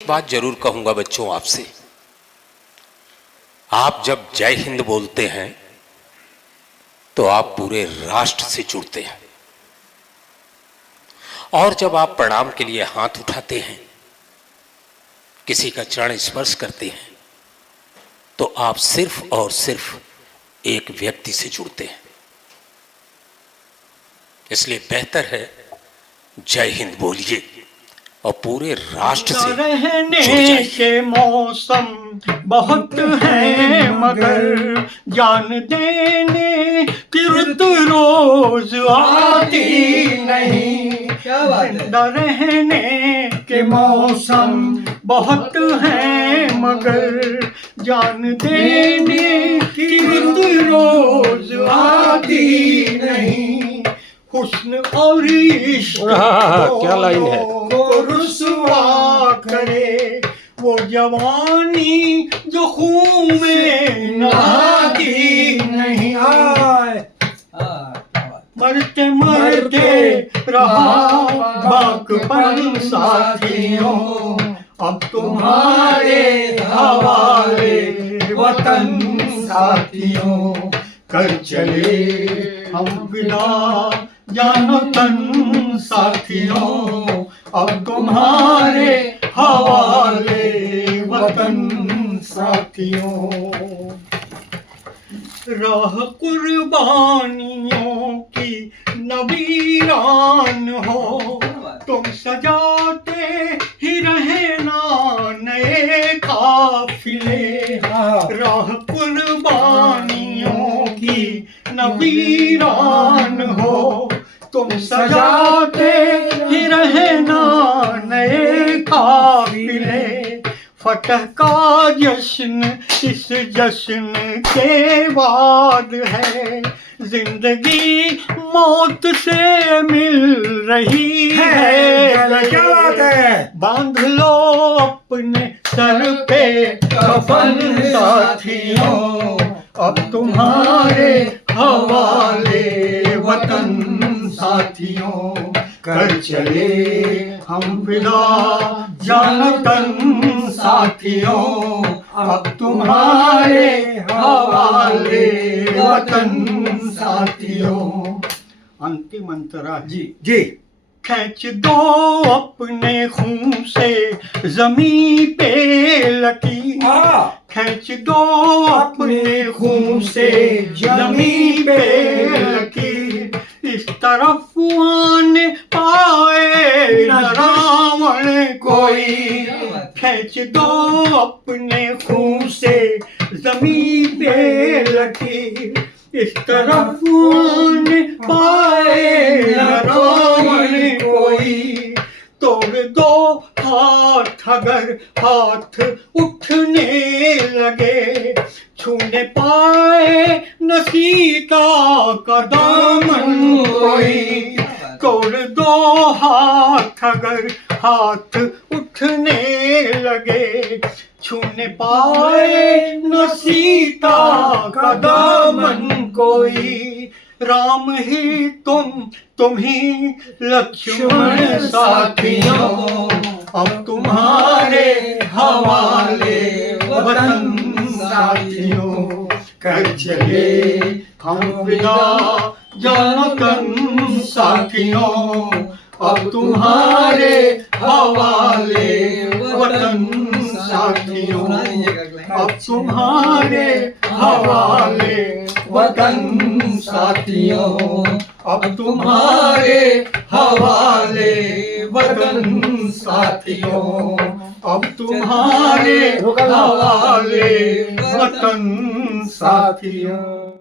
बात जरूर कहूंगा बच्चों आपसे। आप जब जय हिंद बोलते हैं तो आप पूरे राष्ट्र से जुड़ते हैं, और जब आप प्रणाम के लिए हाथ उठाते हैं, किसी का चरण स्पर्श करते हैं, तो आप सिर्फ और सिर्फ एक व्यक्ति से जुड़ते हैं। इसलिए बेहतर है जय हिंद बोलिए और पूरे राष्ट्र से रहने के मौसम बहुत है, मगर जान देने की रुत रोज आती नहीं। जिंदा रहने के मौसम बहुत है, मगर जान देने की रुत रोज आती नहीं। हुस्न और इश्क क्या लाइन है, को रुसवा करे वो जवानी जो खून में नहाती नहीं। मरते मरते रहा बाकपन साथियों, अब तुम्हारे हवाले वतन साथियों। कर चले हम विदा जानो तन साथियों, अब तुम्हारे हवाले वतन साथियों। राह कुर्बानियों की नवीरान हो, तुम सजाते ही रहना नए काफिले। राह कुर्बानियों की नवीरान हो, तुम सजाते ही रहना नए काफिले। फतह का जश्न इस जश्न के बाद है, जिंदगी मौत से मिल रही है। क्या बात है, बांध लो अपने सर पे कफन साथियों, अब तुम्हारे हवाले वतन साथियों। कर चले हम फिदा जानतन साथियों, अब तुम्हारे हवाले वतन साथियों। अंतिम अंतरा जी जी। खींच दो अपने खून से जमीन पे लकीर, खींच दो अपने खून से जमीन पे लकीर। इस तरफ आने पाए न रावण कोई, खींच दो अपने खून से जमीन पे लकीर। इस तरफ आने पाए न रावण कोई, तोड़ दो हाथ अगर हाथ उठने लगे। छूने पाए न सीता का दामन कोई, तोड़ दो हाथ अगर हाथ उठने लगे। छूने पाए न सीता का दामन कोई। राम ही तुम ही लक्ष्मण साथियों, अब तुम्हारे हवाले वतन साथियों। कर चले हम विदा जानतन साथियों, अब तुम्हारे हवाले वतन साथियों। अब तुम्हारे हवाले वतन साथियों, अब तुम्हारे हवाले वतन साथियों। अब तुम्हारे हवाले वतन साथियों।